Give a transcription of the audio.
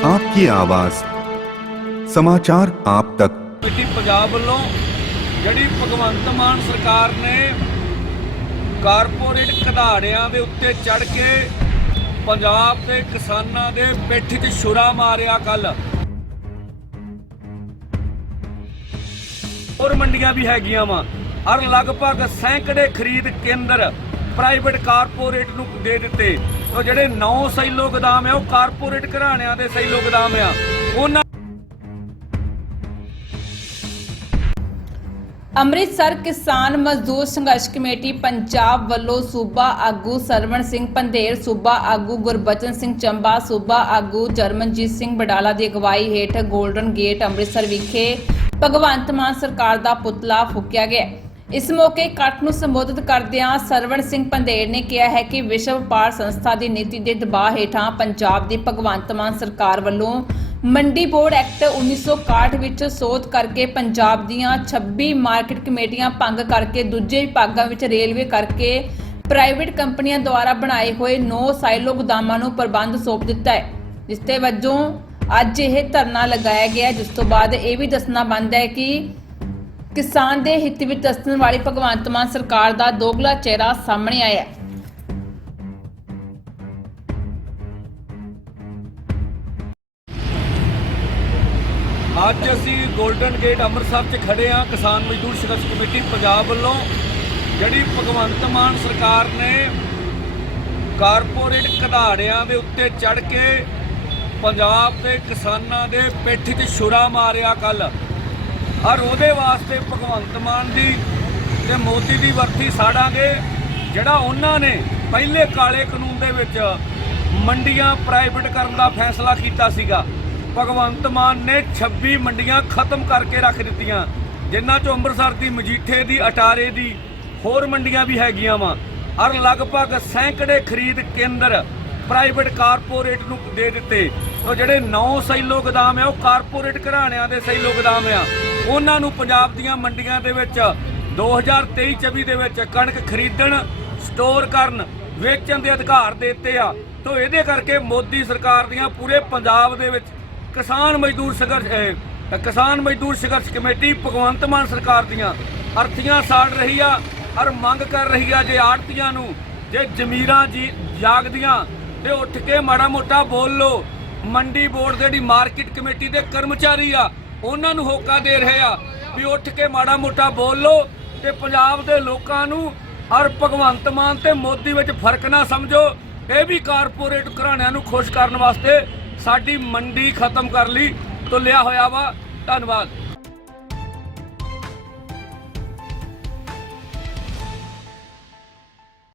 ਆਪकी ਆਵਾਜ਼ ਸਮਾਚਾਰ ਆਪ ਤੱਕ ਜਿੱਤੀ ਪੰਜਾਬ ਵੱਲੋਂ ਜਿਹੜੀ ਭਗਵੰਤ ਮਾਨ ਸਰਕਾਰ ਨੇ ਕਾਰਪੋਰੇਟ ਘਦਾੜਿਆਂ ਦੇ ਉੱਤੇ ਚੜ ਕੇ ਪੰਜਾਬ ਦੇ ਕਿਸਾਨਾਂ ਦੇ ਪਿੱਠ 'ਚ ਛੁਰਾ ਮਾਰਿਆ ਕੱਲ ਔਰ ਮੰਡੀਆਂ ਵੀ ਹੈਗੀਆਂ ਵਾ ਹਰ ਲਗਭਗ ਸੈਂਕੜੇ ਖਰੀਦ ਕੇਂਦਰ ਪ੍ਰਾਈਵੇਟ ਕਾਰਪੋਰੇਟ ਨੂੰ ਦੇ ਦਿੱਤੇ। ਉਹ ਜਿਹੜੇ 9 ਸੈਲੋ ਗੋਦਾਮ ਆ, ਉਹ ਕਾਰਪੋਰੇਟ ਘਰਾਣਿਆਂ ਦੇ ਸੈਲੋ ਗੋਦਾਮ ਆ। ਉਹਨਾਂ ਅੰਮ੍ਰਿਤਸਰ ਕਿਸਾਨ ਮਜ਼ਦੂਰ ਸੰਘਰਸ਼ ਕਮੇਟੀ ਪੰਜਾਬ ਵੱਲੋਂ ਸੂਬਾ ਆਗੂ ਸਰਵਣ ਸਿੰਘ ਪੰਧੇਰ, ਸੂਬਾ ਆਗੂ ਗੁਰਬਚਨ ਸਿੰਘ ਚੰਬਾ, ਸੂਬਾ ਆਗੂ ਜਰਮਨਜੀਤ ਸਿੰਘ ਬਡਾਲਾ ਦੀ ਅਗਵਾਈ ਹੇਠ ਗੋਲਡਨ ਗੇਟ ਅੰਮ੍ਰਿਤਸਰ ਵਿਖੇ ਭਗਵੰਤ ਮਾਨ ਸਰਕਾਰ ਦਾ ਪੁਤਲਾ ਫੂਕਿਆ ਗਿਆ। ਇਸ ਮੌਕੇ ਇਕੱਠ ਨੂੰ ਸੰਬੋਧਿਤ ਕਰਦਿਆਂ ਸਰਵਣ ਸਿੰਘ ਪੰਦੇੜ ਨੇ ਕਿਹਾ ਹੈ ਕਿ ਵਿਸ਼ਵ ਵਪਾਰ ਸੰਸਥਾ ਦੀ ਨੀਤੀ ਦੇ ਦਬਾਅ ਹੇਠਾਂ ਪੰਜਾਬ ਦੀ ਭਗਵੰਤ ਮਾਨ ਸਰਕਾਰ ਵੱਲੋਂ ਮੰਡੀ ਬੋਰਡ ਐਕਟ 1961 ਵਿੱਚ ਸੋਧ ਕਰਕੇ ਪੰਜਾਬ ਦੀਆਂ 26 ਮਾਰਕੀਟ ਕਮੇਟੀਆਂ ਭੰਗ ਕਰਕੇ ਦੂਜੇ ਵਿਭਾਗਾਂ ਵਿੱਚ ਰੇਲਵੇ ਕਰਕੇ ਪ੍ਰਾਈਵੇਟ ਕੰਪਨੀਆਂ ਦੁਆਰਾ ਬਣਾਏ ਹੋਏ 9 ਸਾਈਲੋ ਗੋਦਾਮਾਂ ਨੂੰ ਪ੍ਰਬੰਧ ਸੌਂਪ ਦਿੱਤਾ ਹੈ, ਜਿਸ ਤੇ ਵਜੋਂ ਅੱਜ ਇਹ ਧਰਨਾ ਲਗਾਇਆ ਗਿਆ ਜਿਸ ਤੋਂ ਬਾਅਦ ਇਹ ਵੀ ਦੱਸਣਾ ਬਣਦਾ ਹੈ ਕਿ ਕਿਸਾਨ ਦੇ ਹਿੱਤ ਵਿੱਚ ਦੱਸਣ ਵਾਲੀ ਭਗਵੰਤ ਮਾਨ ਸਰਕਾਰ ਦਾ ਦੋਗਲਾ ਚਿਹਰਾ ਸਾਹਮਣੇ ਆਇਆ। ਹੈ ਅੱਜ ਅਸੀਂ 골ਡਨ ਗੇਟ ਅੰਮ੍ਰਿਤਸਰ 'ਚ ਖੜੇ ਆ ਕਿਸਾਨ ਮਜ਼ਦੂਰ ਸੰਘਰਸ਼ ਕਮੇਟੀ ਪੰਜਾਬ ਵੱਲੋਂ। ਜਿਹੜੀ ਭਗਵੰਤ ਮਾਨ ਸਰਕਾਰ ਨੇ ਕਾਰਪੋਰੇਟ ਕਧਾੜਿਆਂ ਦੇ ਉੱਤੇ ਚੜ ਕੇ ਪੰਜਾਬ ਦੇ ਕਿਸਾਨਾਂ ਦੇ ਪਿੱਠ 'ਚ ਛੁਰਾ ਮਾਰਿਆ ਕੱਲ ਔਰ ਉਹਦੇ ਵਾਸਤੇ ਭਗਵੰਤ ਮਾਨ ਦੀ ਤੇ ਮੋਦੀ ਦੀ ਵਰਤੀ ਸਾੜਾਂਗੇ, ਜਿਹੜਾ ਉਹਨਾਂ ਨੇ ਪਹਿਲੇ ਕਾਲੇ ਕਾਨੂੰਨ ਦੇ ਵਿੱਚ ਮੰਡੀਆਂ ਪ੍ਰਾਈਵੇਟ ਕਰਨ ਦਾ ਫੈਸਲਾ ਕੀਤਾ ਸੀਗਾ। ਭਗਵੰਤ ਮਾਨ ਨੇ 26 ਮੰਡੀਆਂ ਖਤਮ ਕਰਕੇ ਰੱਖ ਦਿੱਤੀਆਂ, ਜਿਨ੍ਹਾਂ ਚੋਂ ਅੰਮ੍ਰਿਤਸਰ ਦੀ, ਮਜੀਠੇ ਦੀ, ਅਟਾਰੇ ਦੀ ਹੋਰ ਮੰਡੀਆਂ ਵੀ ਹੈਗੀਆਂ ਵਾ। ਔਰ ਲਗਭਗ ਸੈਂਕੜੇ ਖਰੀਦ ਕੇਂਦਰ ਪ੍ਰਾਈਵੇਟ ਕਾਰਪੋਰੇਟ ਨੂੰ ਦੇ ਦਿੱਤੇ। ਉਹ ਜਿਹੜੇ 9 ਸੈਲੋ ਗੋਦਾਮ ਆ, ਉਹ ਕਾਰਪੋਰੇਟ ਘਰਾਣਿਆਂ ਦੇ ਸੈਲੋ ਗੋਦਾਮ ਆ। ਉਹਨਾਂ ਨੂੰ ਪੰਜਾਬ ਦੀਆਂ ਮੰਡੀਆਂ ਦੇ ਵਿੱਚ 2023-24 ਦੇ ਵਿੱਚ ਕਣਕ ਖਰੀਦਣ, ਸਟੋਰ ਕਰਨ, ਵੇਚਣ ਦੇ ਅਧਿਕਾਰ ਦੇ ਦਿੱਤੇ ਆ। ਤੋਂ ਇਹਦੇ ਕਰਕੇ ਮੋਦੀ ਸਰਕਾਰ ਦੀਆਂ ਪੂਰੇ ਪੰਜਾਬ ਦੇ ਵਿੱਚ ਕਿਸਾਨ ਮਜ਼ਦੂਰ ਸੰਘਰਸ਼ ਕਿਸਾਨ ਮਜ਼ਦੂਰ ਸੰਘਰਸ਼ ਕਮੇਟੀ ਭਗਵੰਤ ਮਾਨ ਸਰਕਾਰ ਦੀਆਂ ਅਰਥੀਆਂ ਸਾੜ ਰਹੀ ਆ ਔਰ ਮੰਗ ਕਰ ਰਹੀ ਆ ਜੇ ਆੜਤੀਆਂ ਨੂੰ, ਜੇ ਜ਼ਮੀਰਾਂ ਜੀ ਜਾਗਦੀਆਂ, ਤੇ ਉੱਠ ਕੇ ਮਾੜਾ ਮੋਟਾ ਬੋਲ ਲੋ ਮੰਡੀ ਬੋਰਡ ਦੇ ਜਿਹੜੀ ਮਾਰਕੀਟ ਕਮੇਟੀ ਦੇ ਕਰਮਚਾਰੀ ਆ, ਉਹਨਾਂ ਨੂੰ ਹੋਕਾ ਦੇ ਰਹੇ ਆ ਵੀ ਉੱਠ ਕੇ ਮਾੜਾ ਮੋਟਾ ਬੋਲ ਲੋ ਤੇ ਪੰਜਾਬ ਦੇ ਲੋਕਾਂ ਨੂੰ ਔਰ ਭਗਵੰਤ ਮਾਨ ਤੇ ਮੋਦੀ ਵਿੱਚ ਫ਼ਰਕ ਨਾ ਸਮਝੋ। ਇਹ ਵੀ ਕਾਰਪੋਰੇਟ ਘਰਾਣਿਆਂ ਨੂੰ ਖੁਸ਼ ਕਰਨ ਵਾਸਤੇ ਸਾਡੀ ਮੰਡੀ ਖਤਮ ਕਰ ਲਈ, ਤੁਲਿਆ ਹੋਇਆ ਵਾ। ਧੰਨਵਾਦ।